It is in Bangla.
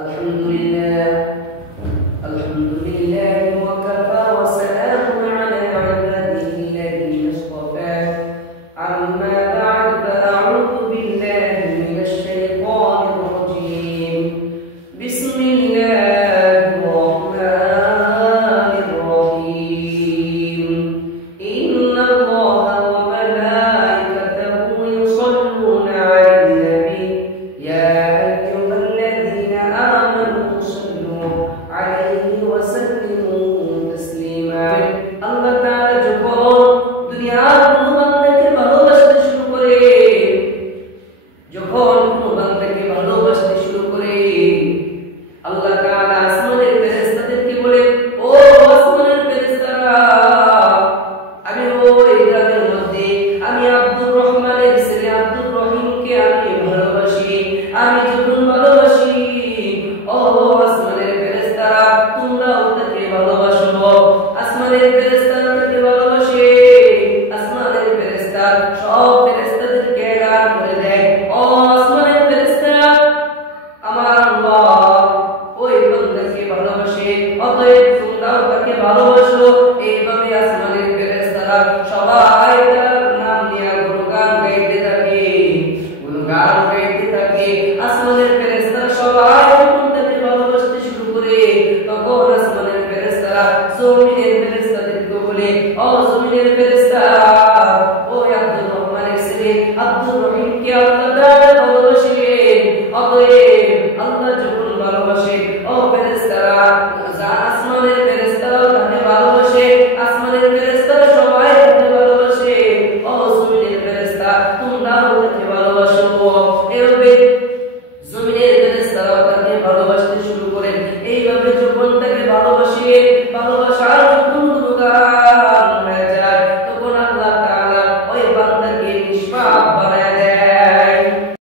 আলহামদুলিল্লাহ আলহামদুলিল্লাহ ওয়া কাফা ওয়া সালামুন আলা ইবাদিহি আল্লাযীনা ইসতাফা আম্মা বা'দ ফাআউযু বিল্লাহি মিনাশ শাইতানির রাজীম বিসমিল্লাহির রাহমানির রহিম ইন্নাল্লাহা ওয়া মালাইকাতাহু ইউসাল্লুনা আলান নাবী ইয়া আইয়ুহাল্লাযীনা আমানু সাল্লু আলাইহি ওয়া সাল্লিমু তাসলিমা। আল্লাহ তাআলা যখন দুনিয়ার কোন বান্দাকে ভালোবাসতে শুরু করে, যখন কোন বান্দাকে ভালোবাসতে শুরু করে, আল্লাহ তাআলা আসমানের ফেরেশতাদেরকে বলে, ও আসমানের ফেরেশতারা, আমি ওই গ্রামের মধ্যে আমি আব্দুর রহমানের ছেলে আব্দুর রহিমকে আমি ভালোবাসি। আমি যখন ভালোবাসি, ও আসমানের ফেরেশতারা, তোমরাও তাকে ভালোবাসো। আসমানের ফেরেশতারা তাকে ভালোবাসে। আসমানের ফেরেশতা সব ফেরেশতাদেরকে এলান করে দেয়, ও আসমানের ফেরেশতারা, আমার আল্লাহ ওই বান্দাকে ভালোবাসে, অতএব তোমরাও তাকে ভালোবাসো। এইভাবে আসমানের ফেরেশতারা সবাই তার নাম নিয়ে গুণগান গাইতে থাকে, গুণগান গাইতে থাকে। আসমানের ফেরেশতারা সবাই